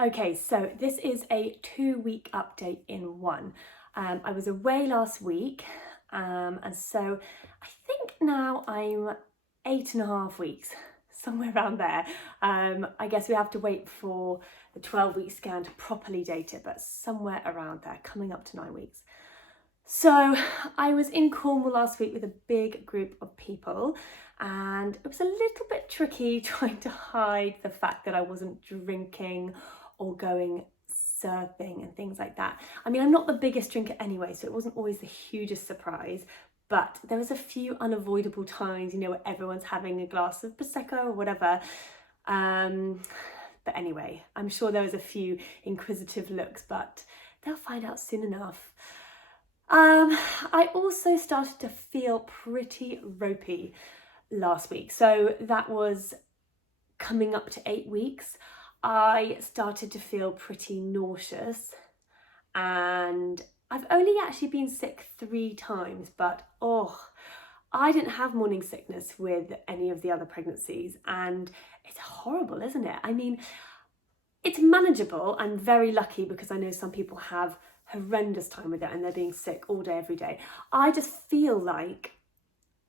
Okay, so this is a 2-week update in one. I was away last week, and so I think now I'm 8.5 weeks, somewhere around there. I guess we have to wait for the 12-week scan to properly date it, but somewhere around there, coming up to 9 weeks. So I was in Cornwall last week with a big group of people, and it was a little bit tricky trying to hide the fact that I wasn't drinking or going surfing and things like that. I mean, I'm not the biggest drinker anyway, so it wasn't always the hugest surprise, but there was a few unavoidable times, where everyone's having a glass of Prosecco or whatever. But anyway, I'm sure there was a few inquisitive looks, but they'll find out soon enough. I also started to feel pretty ropey last week. So that was coming up to 8 weeks. I started to feel pretty nauseous, and I've only actually been sick 3 times, but I didn't have morning sickness with any of the other pregnancies, and it's horrible, isn't it? I mean, it's manageable. I'm very lucky because I know some people have horrendous time with it and they're being sick all day, every day. I just feel like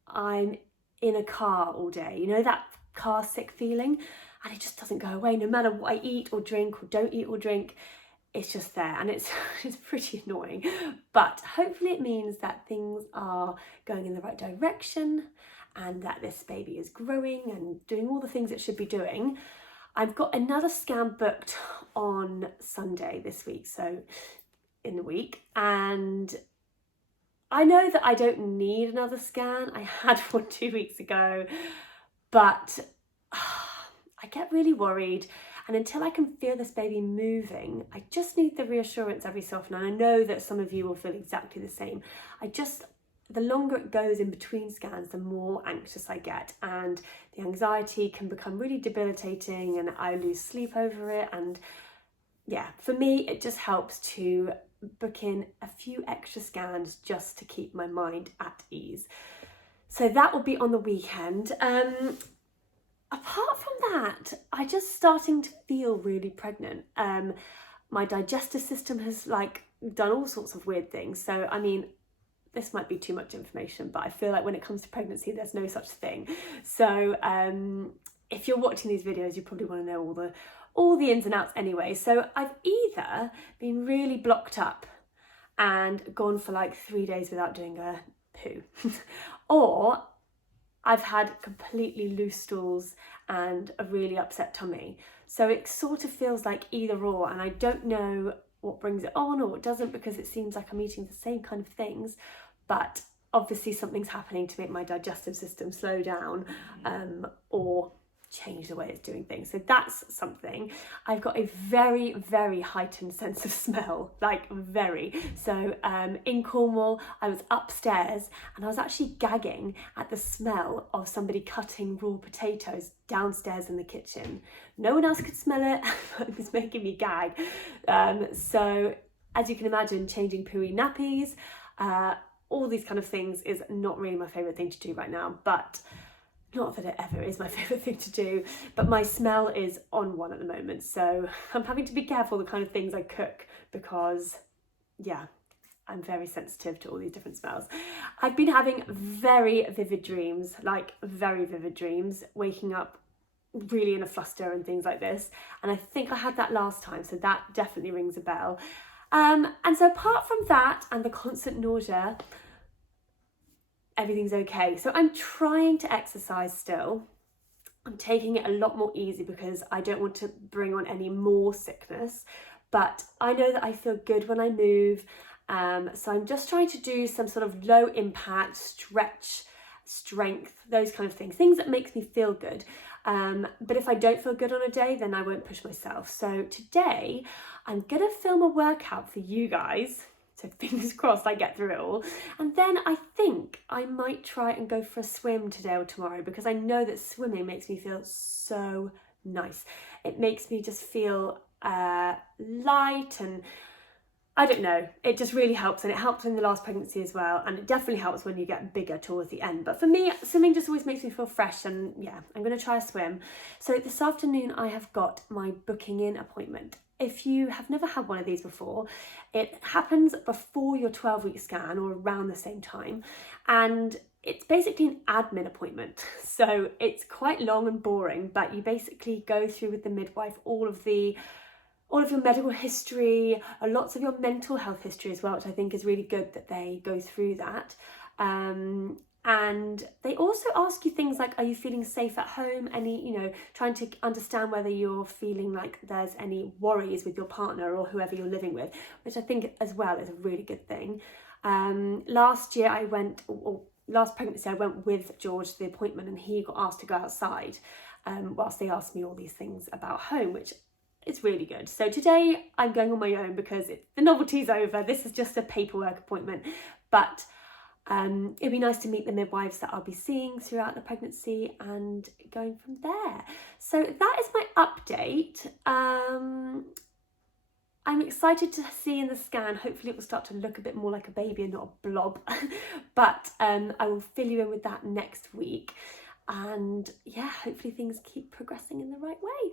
I'm in a car all day, that car sick feeling, and it just doesn't go away no matter what I eat or drink or don't eat or drink. It's just there, and it's pretty annoying, but hopefully it means that things are going in the right direction and that this baby is growing and doing all the things it should be doing. I've got another scan booked on Sunday this week, so in the week, and I know that I don't need another scan. I had one 2 weeks ago, but I get really worried, and until I can feel this baby moving, I just need the reassurance every so often, and I know that some of you will feel exactly the same. The longer it goes in between scans, the more anxious I get, and the anxiety can become really debilitating, and I lose sleep over it. And yeah, for me, it just helps to book in a few extra scans just to keep my mind at ease. So that will be on the weekend. Apart from that, I'm just starting to feel really pregnant. My digestive system has done all sorts of weird things. So, I mean, this might be too much information, but I feel like when it comes to pregnancy, there's no such thing. So if you're watching these videos, you probably want to know all the ins and outs anyway. So I've either been really blocked up and gone for 3 days without doing a poo, or I've had completely loose stools and a really upset tummy. So it sort of feels like either or, and I don't know what brings it on or what doesn't, because it seems like I'm eating the same kind of things, but obviously something's happening to make my digestive system slow down or change the way it's doing things. So that's something. I've got a very, very heightened sense of smell, very. So in Cornwall, I was upstairs and I was actually gagging at the smell of somebody cutting raw potatoes downstairs in the kitchen. No one else could smell it, but it was making me gag. So as you can imagine, changing pooey nappies, all these kind of things is not really my favourite thing to do right now, but not that it ever is my favourite thing to do, but my smell is on one at the moment. So I'm having to be careful the kind of things I cook, because yeah, I'm very sensitive to all these different smells. I've been having very vivid dreams, very vivid dreams, waking up really in a fluster and things like this. And I think I had that last time, so that definitely rings a bell. And so apart from that and the constant nausea, everything's okay. So I'm trying to exercise still. I'm taking it a lot more easy because I don't want to bring on any more sickness, but I know that I feel good when I move. So I'm just trying to do some sort of low impact stretch, strength, those kind of things that makes me feel good. But if I don't feel good on a day, then I won't push myself. So today I'm gonna film a workout for you guys. So fingers crossed I get through it all. And then I think I might try and go for a swim today or tomorrow, because I know that swimming makes me feel so nice. It makes me just feel light, and I don't know, it just really helps, and it helped in the last pregnancy as well, and it definitely helps when you get bigger towards the end. But for me, swimming just always makes me feel fresh, and yeah, I'm going to try a swim. So this afternoon I have got my booking in appointment. If you have never had one of these before, it happens before your 12-week scan or around the same time, and it's basically an admin appointment. So it's quite long and boring, but you basically go through with the midwife all of your medical history, lots of your mental health history as well, which I think is really good that they go through that. And they also ask you things like, are you feeling safe at home? Trying to understand whether you're feeling like there's any worries with your partner or whoever you're living with, which I think as well is a really good thing. Last pregnancy, I went with George to the appointment, and he got asked to go outside whilst they asked me all these things about home, which it's really good. So today I'm going on my own because the novelty's over. This is just a paperwork appointment, but it'd be nice to meet the midwives that I'll be seeing throughout the pregnancy and going from there. So that is my update. I'm excited to see in the scan. Hopefully it will start to look a bit more like a baby and not a blob. But I will fill you in with that next week. And yeah, hopefully things keep progressing in the right way.